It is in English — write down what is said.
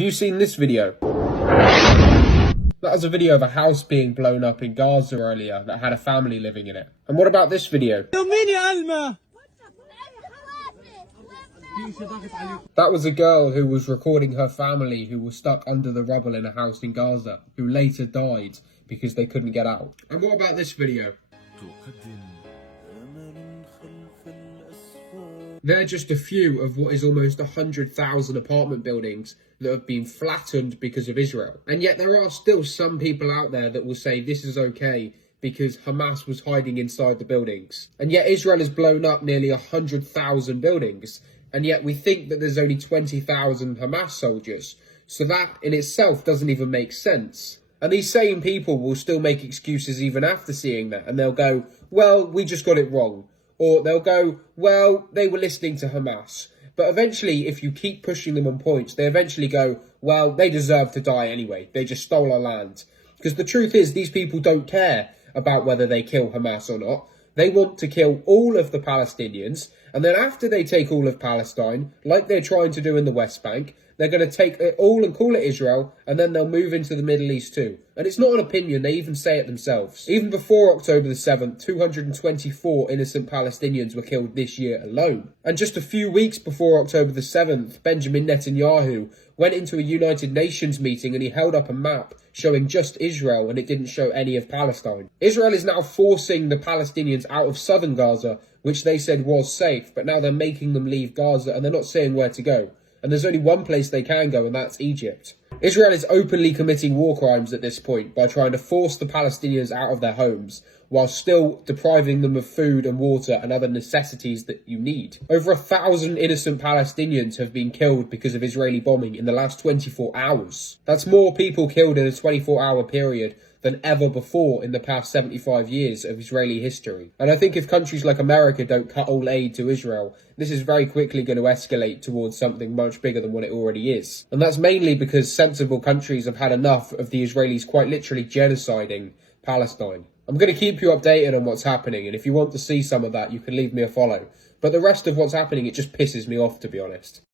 Have you seen this video? That was a video of a house being blown up in Gaza earlier that had a family living in it. And what about this video? That was a girl who was recording her family who was stuck under the rubble in a house in Gaza, who later died because they couldn't get out. And what about this video? They're just a few of what is almost 100,000 apartment buildings that have been flattened because of Israel. And yet there are still some people out there that will say this is okay because Hamas was hiding inside the buildings. And yet Israel has blown up nearly 100,000 buildings. And yet we think that there's only 20,000 Hamas soldiers. So that in itself doesn't even make sense. And these same people will still make excuses even after seeing that. And they'll go, well, we just got it wrong. Or they'll go, well, they were listening to Hamas. But eventually, if you keep pushing them on points, they eventually go, well, they deserve to die anyway. They just stole our land. Because the truth is, these people don't care about whether they kill Hamas or not. They want to kill all of the Palestinians. And then after they take all of Palestine, like they're trying to do in the West Bank, they're going to take it all and call it Israel, and then they'll move into the Middle East too. And it's not an opinion, they even say it themselves. Even before October the 7th, 224 innocent Palestinians were killed this year alone. And just a few weeks before October the 7th, Benjamin Netanyahu went into a United Nations meeting and he held up a map showing just Israel, and it didn't show any of Palestine. Israel is now forcing the Palestinians out of southern Gaza, which they said was safe, but now they're making them leave Gaza and they're not saying where to go. And there's only one place they can go, and that's Egypt. Israel is openly committing war crimes at this point by trying to force the Palestinians out of their homes, while still depriving them of food and water and other necessities that you need. Over 1,000 innocent Palestinians have been killed because of Israeli bombing in the last 24 hours. That's more people killed in a 24-hour period than ever before in the past 75 years of Israeli history. And I think if countries like America don't cut all aid to Israel, this is very quickly going to escalate towards something much bigger than what it already is. And that's mainly because sensible countries have had enough of the Israelis quite literally genociding Palestine. I'm going to keep you updated on what's happening, and if you want to see some of that, you can leave me a follow. But the rest of what's happening, it just pisses me off, to be honest.